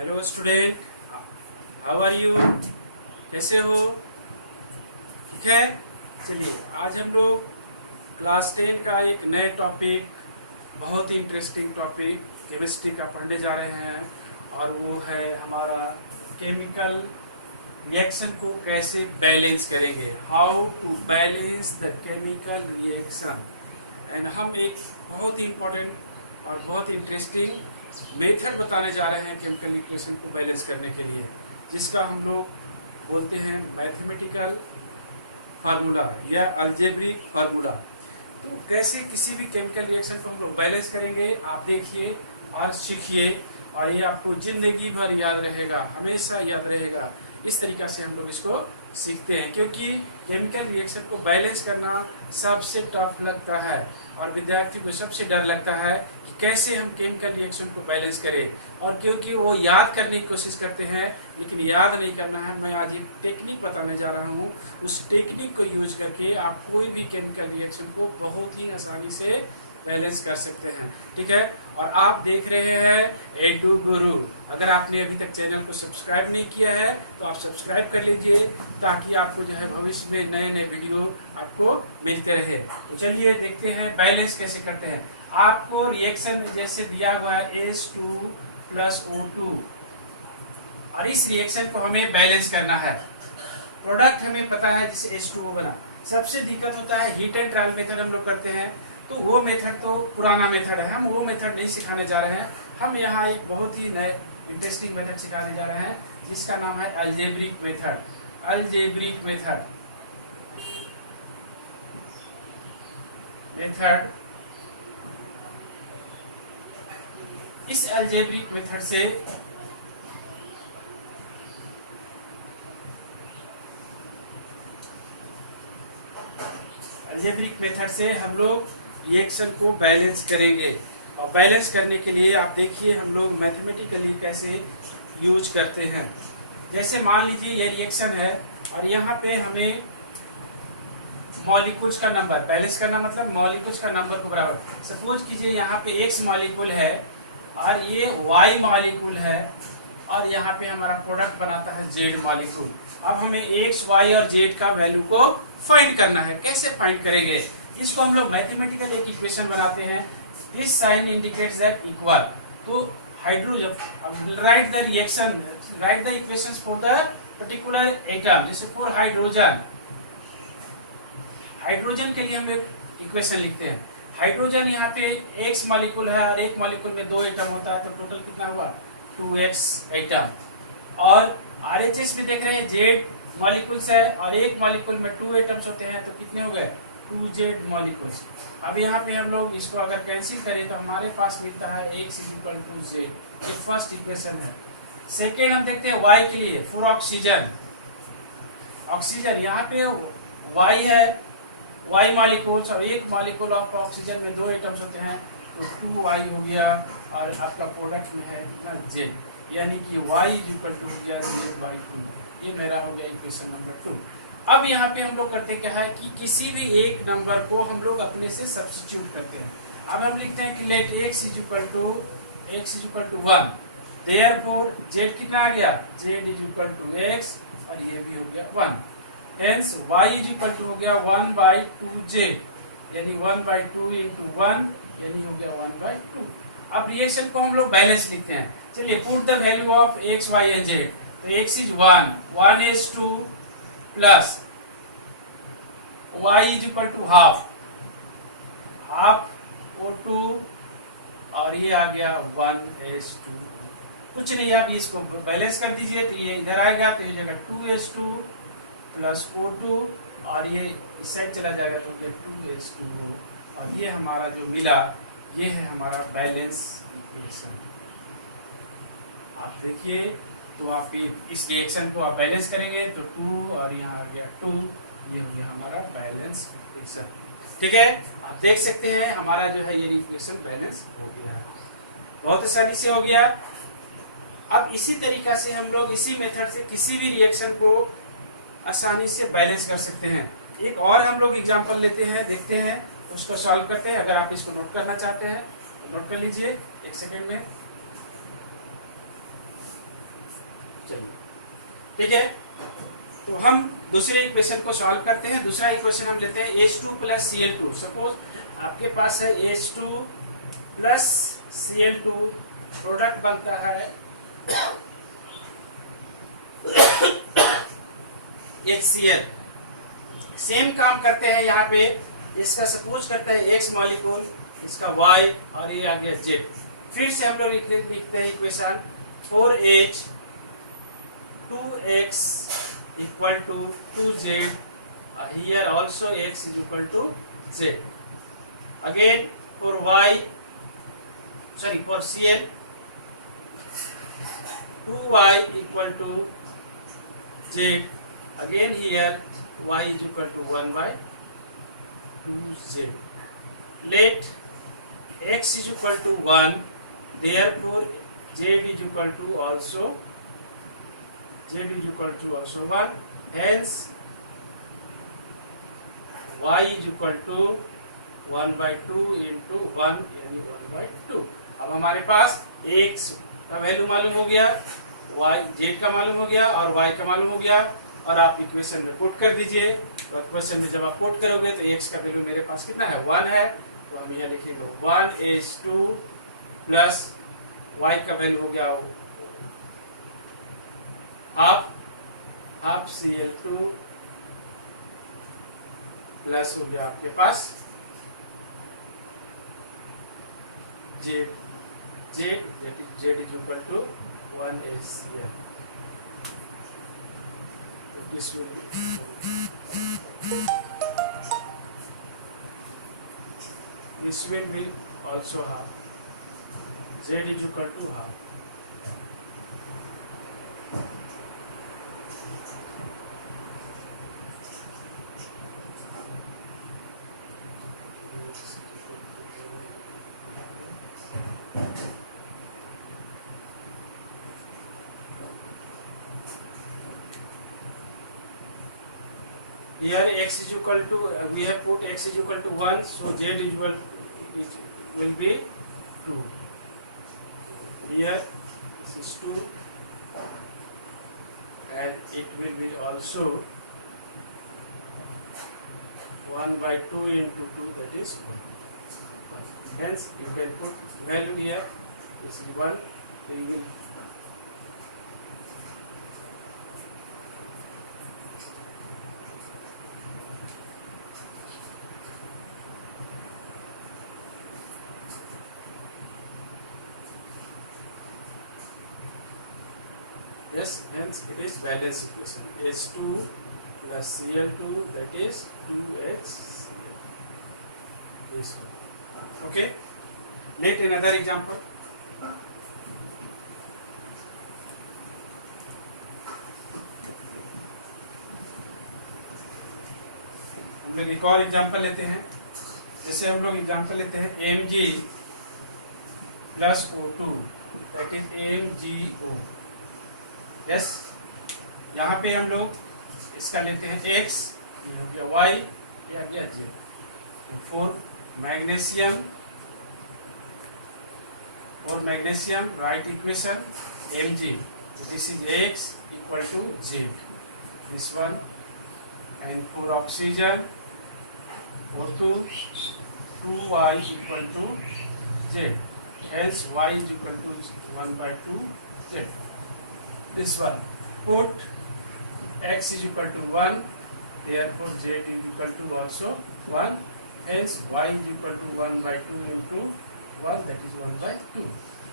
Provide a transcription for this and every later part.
Hello student, how are you? कैसे हो? ठीक है। चलिए, आज हम लोग क्लास 10 का एक नए टॉपिक, बहुत ही इंटरेस्टिंग टॉपिक केमिस्ट्री का पढ़ने जा रहे हैं। और वो है हमारा केमिकल रिएक्शन को कैसे बैलेंस करेंगे, how to balance the chemical reaction. And हम एक बहुत ही इम्पोर्टेंट और बहुत इंटरेस्टिंग मेथड बताने जा रहे हैं केमिकल इक्वेशन को बैलेंस करने के लिए, जिसका हम लोग बोलते हैं मैथमेटिकल फार्मूला या अलजेब्रिक फार्मूला। तो कैसे किसी भी केमिकल रिएक्शन को हम लोग बैलेंस करेंगे, आप देखिए और सीखिए, और ये आपको जिंदगी भर याद रहेगा, हमेशा याद रहेगा। इस तरीका से हम लोग इसको सीखते हैं, क्योंकि केमिकल रिएक्शन को बैलेंस करना सबसे टफ लगता है और विद्यार्थी को सबसे डर लगता है कि कैसे हम केमिकल रिएक्शन को बैलेंस करें। और क्योंकि वो याद करने की कोशिश करते हैं लेकिन याद नहीं करना है, मैं आज एक टेक्निक बताने जा रहा हूँ। उस टेक्निक को यूज करके आप कोई भी केमिकल रिएक्शन को बहुत ही आसानी से बैलेंस कर सकते हैं। ठीक है। और आप देख रहे हैं एडू गुरु। अगर आपने अभी तक चैनल को सब्सक्राइब नहीं किया है तो आप सब्सक्राइब कर लीजिए, ताकि आपको जो है भविष्य में नए नए वीडियो आपको मिलते रहे। तो चलिए देखते हैं बैलेंस कैसे करते हैं। आपको रिएक्शन जैसे दिया हुआ है H2 + O2, और इस रिएक्शन को हमें बैलेंस करना है। प्रोडक्ट हमें पता है जिससे H2O बना। सबसे दिक्कत होता है हीट एंड ट्रायल मेथड हम लोग करते हैं, तो वो मेथड तो पुराना मेथड है, हम वो मेथड नहीं सिखाने जा रहे हैं। हम यहाँ एक बहुत ही नए इंटरेस्टिंग मेथड सिखाने जा रहे हैं, जिसका नाम है अलजेब्रिक मेथड। अलजेब्रिक मेथड इस अलजेब्रिक मेथड से हम लोग रिएक्शन को बैलेंस करेंगे। और बैलेंस करने के लिए आप देखिए हम लोग मैथमेटिकली कैसे यूज करते हैं। जैसे मान लीजिए ये रिएक्शन है और यहाँ पे हमें मॉलिक्यूल्स का नंबर बैलेंस करना, मतलब मॉलिक्यूल्स का नंबर को बराबर। सपोज कीजिए यहाँ पे X मॉलिक्यूल है और ये Y मॉलिक्यूल है, और यहाँ पे हमारा प्रोडक्ट बनाता है Z मॉलिक्यूल। अब हमें X, Y और Z का वैल्यू को फाइंड करना है। कैसे फाइंड करेंगे? इसको हम लोग मैथमेटिकल एक इक्वेशन बनाते हैं। This sign indicates that equal. तो hydrogen, write the reaction, write the equations for the particular atom. जैसे फॉर हाइड्रोजन, हाइड्रोजन के लिए हम एक इक्वेशन लिखते हैं। हाइड्रोजन यहाँ पे X मॉलिक्यूल है और एक मॉलिक्यूल में 2 एटम होता है, तो टोटल कितना हुआ 2X एटम। और RHS में देख रहे हैं Z मॉलिक्यूल्स है और एक मॉलिक्यूल में 2 एटम्स होते हैं, तो कितने हो गए 2Z मॉलिक्यूल्स। अब यहाँ पे हम लोग इसको अगर कैंसिल करें तो हमारे पास मिलता है X = 2Z। ये फर्स्ट इक्वेशन है। सेकेंड हम देखते हैं Y के लिए, फॉर ऑक्सीजन। ऑक्सीजन यहाँ पे Y है, Y मॉलिक्यूल्स और एक मॉलिक्यूल ऑफ ऑक्सीजन में 2 एटम्स होते हैं, तो 2Y हो गया। और आपका प्रोडक्ट में है Z, यानी कि Y = Z/2। ये मेरा हो गया इक्वेशन नंबर 2। अब यहाँ पे हम लोग करते क्या है कि किसी भी एक नंबर को हम लोग अपने से सब्स्टिट्यूट करते हैं। अब हम लिखते हैं कि लेट X = 1, देयरफॉर Z कितना आ गया, Z = X, और ये भी हो गया 1। हेंस Y = हो गया 1/2Z, यानी 1/2 × 1, यानी हो गया 1/2। अब रिएक्शन को हम लोग बैलेंस लिखते हैं। चलिए, put the value of X, Y and Z। तो X is 1/2 plus Y = half O2, और ये आ गया 1/2। कुछ नहीं, आप इसको बैलेंस कर दीजिए तो ये इधर आएगा, तो ये जगह 2/2 प्लस O2, और ये इस साइड चला जाएगा तो ये 2/2। और ये हमारा जो मिला, ये है हमारा बैलेंस इक्वेशन। आप देखिए, तो आप इस रिएक्शन को आप बैलेंस करेंगे तो 2 और यहाँ आ गया 2, ये हो गया हमारा बैलेंस इक्वेशन। ठीक है, आप देख सकते हैं हमारा जो है ये इक्वेशन बैलेंस हो गया, बहुत आसानी से हो गया। अब इसी तरीका से हम लोग इसी मेथड से किसी भी रिएक्शन को आसानी से बैलेंस कर सकते हैं। एक और हम लोग एग्जांपल लेते हैं, देखते हैं, उसको सॉल्व करते हैं। अगर आप इसको नोट करना चाहते हैं तो नोट कर लीजिए 1 सेकेंड में। ठीक है, तो हम दूसरे इक्वेशन को सॉल्व करते हैं। दूसरा इक्वेशन हम लेते हैं H2 प्लस Cl2। सपोज आपके पास है H2 प्लस Cl2, प्रोडक्ट बनता है HCl। सेम काम करते हैं यहाँ पे, इसका सपोज करते हैं X मॉलिक्यूल, इसका Y और ये आ गया Z। फिर से हम लोग लिखते हैं equation 4H 2X equal to 2Z, here also X is equal to Z. Again for Cl 2Y equal to Z, again here Y is equal to 1 by 2Z. Let X is equal to 1, therefore Z is equal to also 1, hence Y is equal to 1 by 2 into 1 यानी 1 by 2। अब हमारे पास X का value मालूम हो गया, Y Z का मालूम हो गया और Y का मालूम हो गया, और आप इक्वेशन में पुट कर दीजिए। तो इक्वेशन में जब आप पुट करोगे तो X का वैल्यू मेरे पास कितना है, 1 है, तो हम यहाँ लिखेंगे 1H2 प्लस Y का वैल्यू हो गया हाफ Cl2 प्लस हो गया आपके पास Z is equal to 1HCl। This will be also half, Z is equal to half। Here X is equal to, we have put X is equal to 1, so Z is equal will be 2. Here this is 2 and it will be also 1 by 2 into 2, that is 1. Hence you can put value here, this is 1, so you will yes, hence it is balanced equation, H2 plus Cl2, that is 2H, this one। Okay, let another example। हम लोग एक और example लेते हैं। जैसे हम लोग example लेते हैं Mg plus O2, that is MgO। Yes, यहाँ पे हम लोग इसका लेते हैं X, Y या Z। For magnesium write equation Mg, this is X equal to Z, this one. And for oxygen O2 2Y equal to Z, hence Y is equal to 1 by 2 Z। This one, put X is equal to 1, therefore Z is equal to also 1, hence Y is equal to 1 by 2 into 1, that is 1 by 2।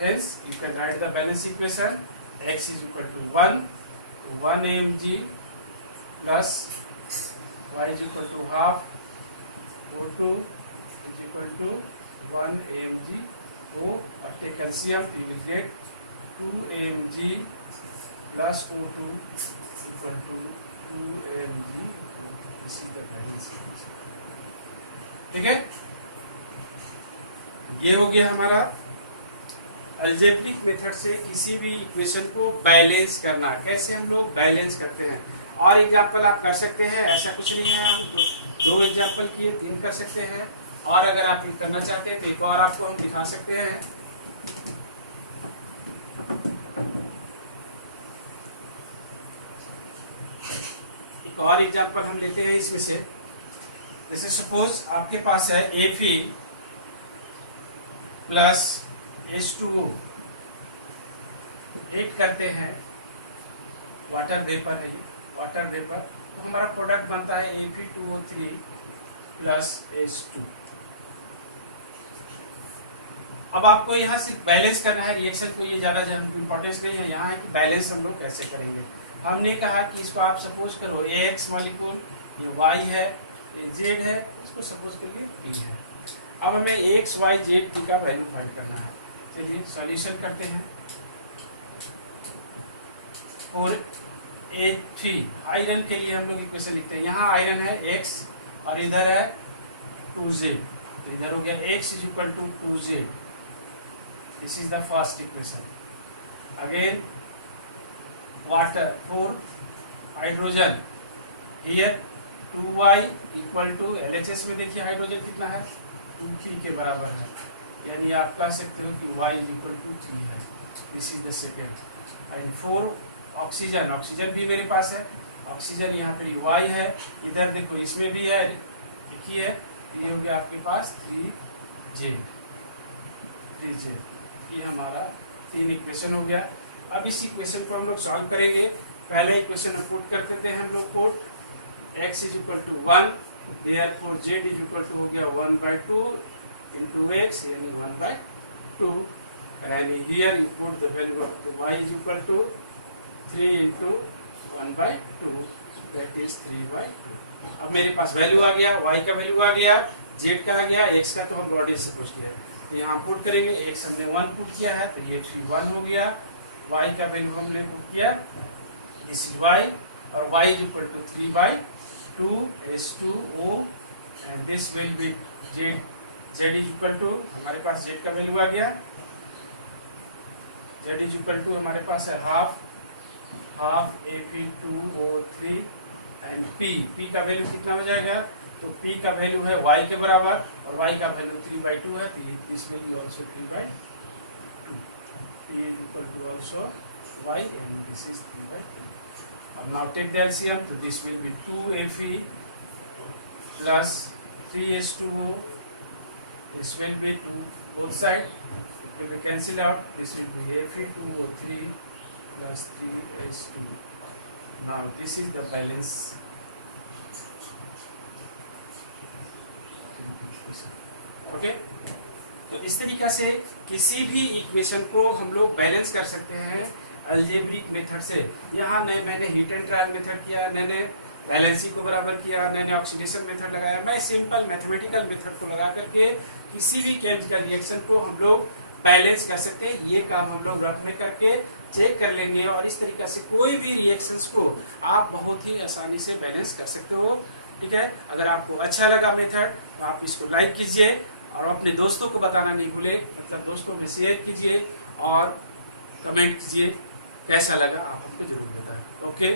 Hence you can write the balance equation, X is equal to 1, to 1 Mg plus Y is equal to half O2 is equal to 1 MgO। और take calcium, you will get 2 Mg plus O2 equal to 2 Mg। This is the balance equation। ठीक है, ये हो गया हमारा algebraic method से किसी भी इक्वेशन को बैलेंस करना। कैसे हम लोग बैलेंस करते हैं, और एग्जाम्पल आप कर सकते हैं, ऐसा कुछ नहीं है। हम दो एग्जाम्पल किए, 3 कर सकते हैं, और अगर आप करना चाहते हैं तो एक और आपको हम दिखा सकते हैं। और एग्जांपल हम लेते हैं इसमें से। जैसे सपोज आपके पास है Fe प्लस H2O, हीट करते हैं, वाटर वेपर है, वाटर वेपर, तो हमारा प्रोडक्ट बनता है Fe2O3 प्लस H2। अब आपको यहाँ सिर्फ बैलेंस करना है रिएक्शन को, ये ज्यादा इंपॉर्टेंस नहीं है, यहाँ है कि बैलेंस हम लोग कैसे करेंगे। हमने कहा कि इसको आप सपोज करो AX मॉलिक्यूल, ये Y है, ये Z है, इसको सपोज करिए P है। अब हमें X, Y, Z, T का वैल्यू फाइंड करना है। चलिए सॉल्यूशन करते हैं। और A3 आयरन के लिए हम लोग इक्वेशन लिखते हैं। यहाँ आयरन है X और इधर है 2Z, तो इधर हो गया X is equal to 2Z। This is the first equation. Again, water for hydrogen. Here 2y equal to LHS में देखिए हाइड्रोजन कितना है, 2 के बराबर है, यानी आप कह सकते हो कि y is equal to 3 है। This is the second. And for oxygen, oxygen भी मेरे पास है, ऑक्सीजन यहाँ पर y है, इधर देखो इसमें भी है, एक ही है, ये हो गया आपके पास 3J। ये हमारा 3 इक्वेशन हो गया। अब इस इक्वेशन को हम लोग सॉल्व करेंगे। पहले इक्वेशन में पुट कर देते हैं हम लोग put x is equal to 1, therefore z is equal to हो गया 1/2 into x, यानी 1/2, and here you put the value of y is equal to 3 into 1/2, that is 3/2। अब मेरे पास वैल्यू आ गया, y का वैल्यू आ गया, z का आ गया, x का तो हम ऑलरेडी सपोज किया है, यहाँ पुट करेंगे। x हमने 1 पुट किया है तो ये 1 हो गया, y का वैल्यू हमने पुट किया, दिस इज y, और y is equal to 3/2 H2O, and this will be z, z is equal to, हमारे पास z का वैल्यू आ गया, z इज इक्वल टू हमारे पास है हाफ Fe2O3, एंड p का वैल्यू कितना हो जाएगा, तो p का वैल्यू है y के बराबर, और y का वैल्यू 3/2 है, तो this will be also 3/2, p is equal to also y, and this is 3/2। अब now take the LCM, तो this will be 2Fe plus 3H2O, this will be 2, both side will be cancelled out, this will be Fe2O3 plus 3H2। now this is the balance। Okay, तो इस तरीका से किसी भी equation को हम लोग बैलेंस कर सकते हैं अलजेब्रिक मेथड से। यहाँ नए मैंने हीट एंड ट्रायल मेथड किया, मैंने वैलेंसी को बराबर किया, मैंने ऑक्सीडेशन मेथड लगाया, मैं सिंपल मैथमेटिकल मेथड को लगा करके किसी भी केमिकल रिएक्शन को हम लोग बैलेंस कर सकते हैं। ये काम हम लोग रफ में करके चेक कर लेंगे, और इस तरीका से कोई भी रिएक्शंस को आप बहुत ही आसानी से बैलेंस कर सकते हो। ठीक है, अगर आपको अच्छा लगा मेथड तो आप इसको लाइक कीजिए, और अपने दोस्तों को बताना नहीं भूले, मतलब दोस्तों में शेयर कीजिए, और कमेंट कीजिए कैसा लगा, आप हमको जरूर बताएं। ओके।